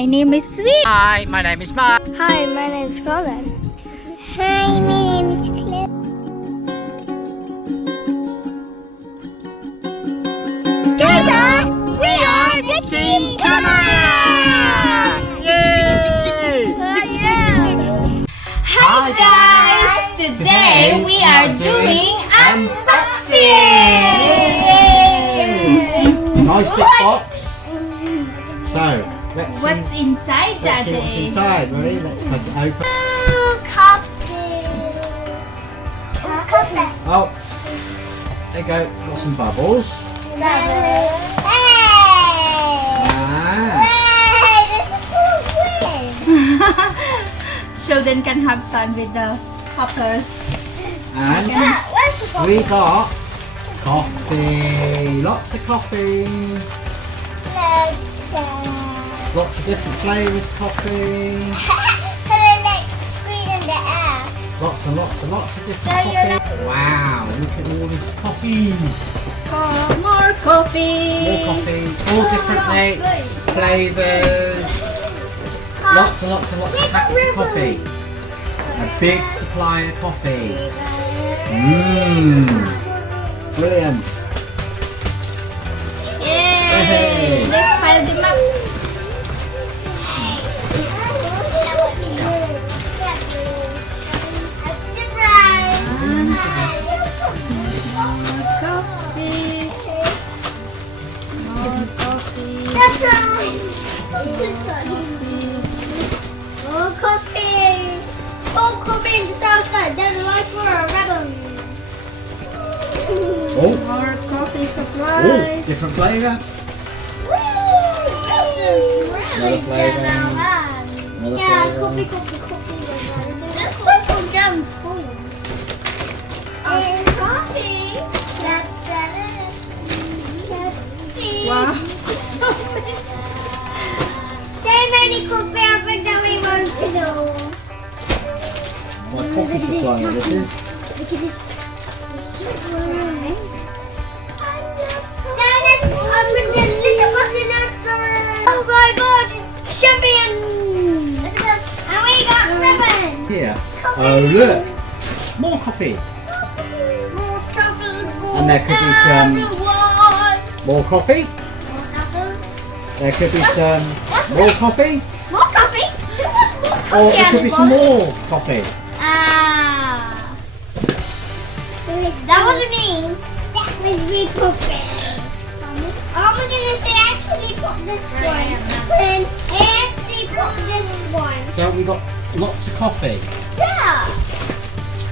My name is Sweet. Hi, my name is Mark. Hi, my name is Colin. Hi, my name is Claire. Together, we are the Team Camera! Yay! Hi guys! Today we are doing unboxing! Nice big box. So, let's see. What's inside, Let's see Daddy? what's inside. Ready? Let's cut it open. Coffee. It's coffee. Oh, there you go. Got some bubbles. Hey! Ah, Hey, this is so weird. Children can have fun with the poppers. and Where's the coffee? we got coffee. Lots of coffee. Lots of different flavours coffee. Can I like squeeze in the air? Lots and lots and lots of different So you're coffee. Wow, look at all this coffee. More coffee! More coffee, all different makes, flavours. Lots and lots and lots of packets of coffee. A big supply of coffee. Mmm. Brilliant. Yay! Hey. Let's pile them up. Coffee. More coffee. Oh, coffee! Oh, coffee sounds good. That's like for a ribbon. Oh, More coffee oh, supplies. different flavour. Another flavour. Another Yeah, flavour. coffee. That's like a jam food. And coffee. Wow. So many coffee oven that we want to do. My coffee supply, this is. Because it's Now let's open the little box in our store. Oh my god, champion! Look at this. And we got ribbon. Here. Oh, look. More coffee. More coffee for And there could be some- everyone. More coffee. More coffee. There could be some more coffee. More coffee? Who wants more coffee? Or there could be some everybody? more coffee. Ah. That wasn't me. That was me pooping. Oh my goodness, I actually put this one. And I actually put this one. So we got lots of coffee. Yeah.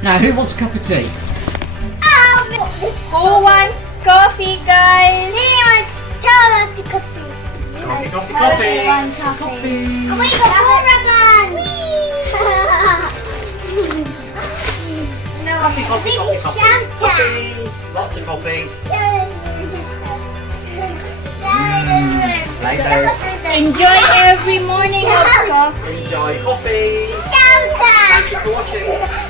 Now, who wants a cup of tea? Who wants coffee, guys? Me wants Starbucks coffee. Coffee, coffee, Coffee. coffee. Coffee. Oh my god, more ribbon! No. Coffee, coffee, Baby coffee, coffee. Santa. Coffee. Lots of coffee. Lagos. Enjoy every morning of coffee. Enjoy coffee. Santa. Thank you for watching.